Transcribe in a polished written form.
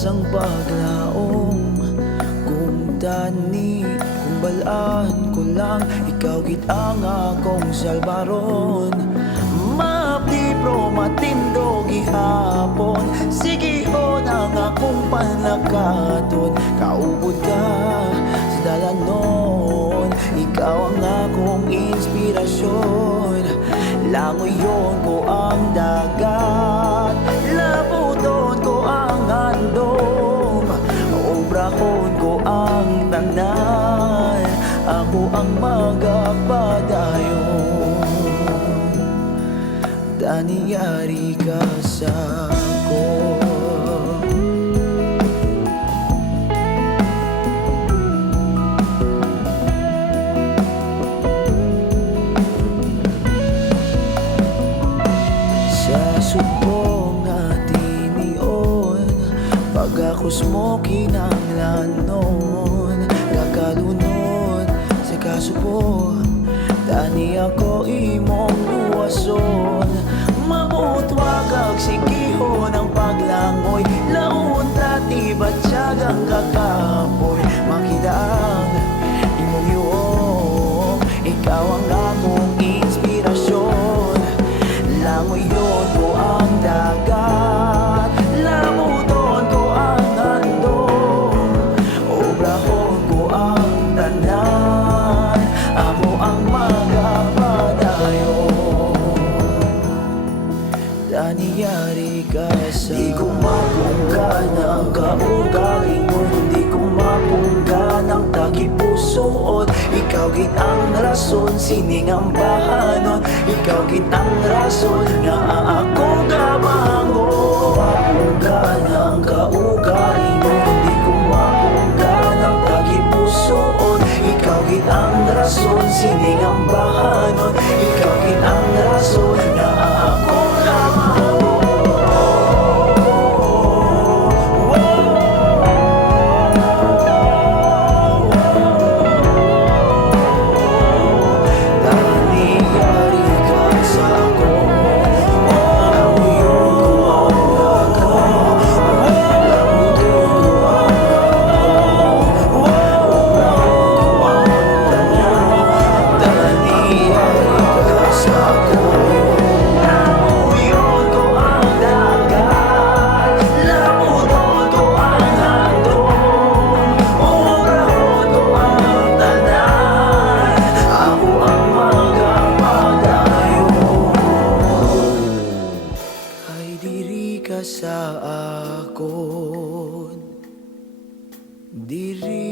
sang paglaom kung tani, kung balaan ko lang, ikaw gid ang akong salbaron. Mapdi pro matindo gihapon, sige on ang akong panlakaton. Kaubod ka sa dalanon, ikaw ang akong inspirasyon. Langoyon ko ang dagat, labuton ko ang andong, obrahon ko ang tanan, ako ang magapadayon. Taniyari ka sa ko. Subong natin iyon, pag akos mo kinanglanon, kakalunod sa kasubo, tani ako imong luwason. Mabutwa kag sigihon ang paglangoy, laon tati batyagang kakapoy. Makita ang imong yuong, ikaw ang akong inspirasyon. Langoyon ko ang dagat, labuton ko ang andong, obrahon ko ang tanan, ako ang magapadayon. Taniyari ka sa di ko mapunggan ang kaugaling mo, di ko mapunggan ang tagipusoon. Ikaw gid ang rason, sining ang bahanon, ikaw gid ang rason na ako gabangon. Mapunggan ang kaugaling mo, di ko mapunggan ang tagipusoon. Ikaw gid ang rason, sining ang bahanon, ikaw gid ang rason na ako gabangon. Sa akon diri